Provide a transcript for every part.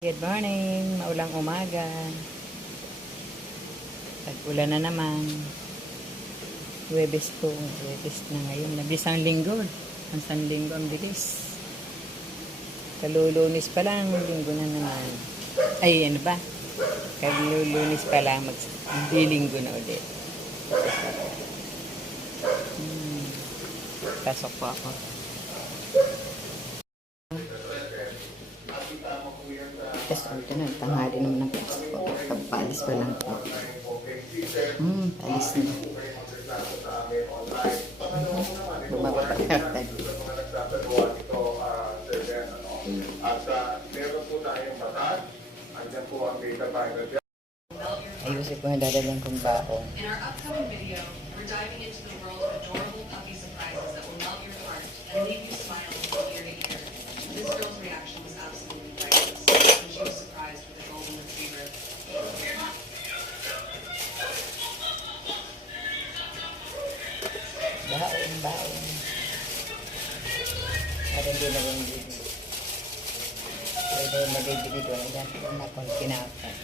Good morning, maulang umaga. Tag-ulan na naman. Huwebes po, Huwebes na ngayon. Nabisang linggo. Ang san ang bilis. Kalulunis pa lang, linggo na naman. Ay, ano ba? Kalulunis pa lang, mag linggo na ulit. Hmm. Pasok po ako. Tapos ito na, tanghali naman ang class po. Pagpalis pa lang po. Hmm, alis na. Bumaba pa kartag. At uh, meron po tayong batas. Andyan po ang data final dyan. Ayusin ko yung dadalang kong baon. In our upcoming video, we're diving into the world Baon, baon. At hindi na yung bibig. Pwede mabibili doon. Yan, na kung kinakain.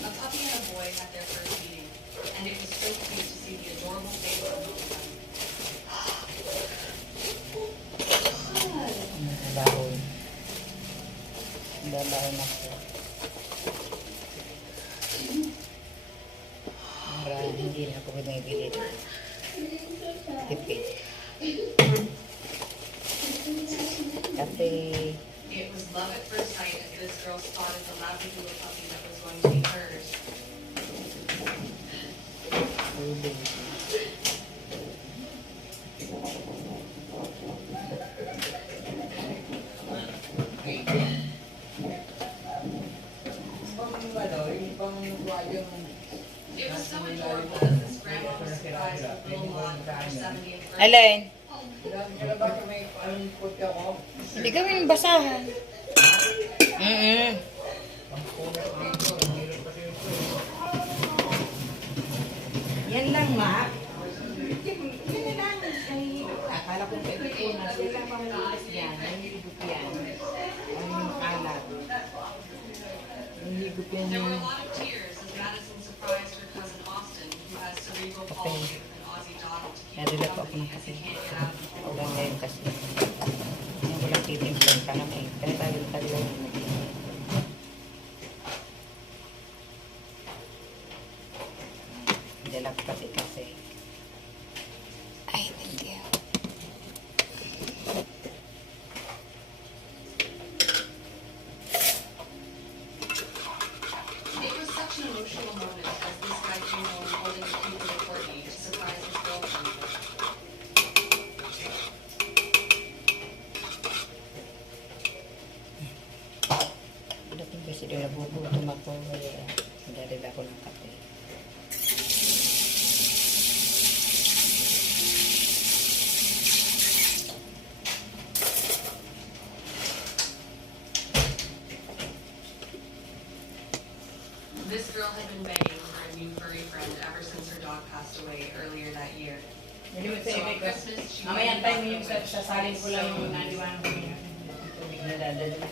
A puppy and a boy had their first meeting, and it was so cute to see the adorable face of them. Baon. Baon ako. Para hindi na ako bumibili doon. Tipid. Kape. It was love at first sight as this girl spotted the Labradoodle puppy that was going to be hers. It was so adorable as this grandma was surprised with little Lon for her 70th birthday. Alin? Hindi gawin basahan. Mm-mm. Yan lang, ma. Yan lang. Akala ko kayo ko na. Yan lang pamalinis yan. Nahihigop yan. Yung kalat. Nahihigop yan yung... Nadala him po ako ng kasi. the Ulan ngayon kasi. Yung walang titimplan pa naman. Pero tagal-tagal lang. Dala ko kasi kasi. Ay, hindi. It was such an emotional moment as this guy came home holding a cute ako. Kaya dadala ko ng kape. This girl had been begging for a new furry friend ever since her dog passed away earlier that year. Hindi mo So on Christmas, she Mamaya went tayo and yung sasalin ko lang yung naniwan ko yung tubig na dadala.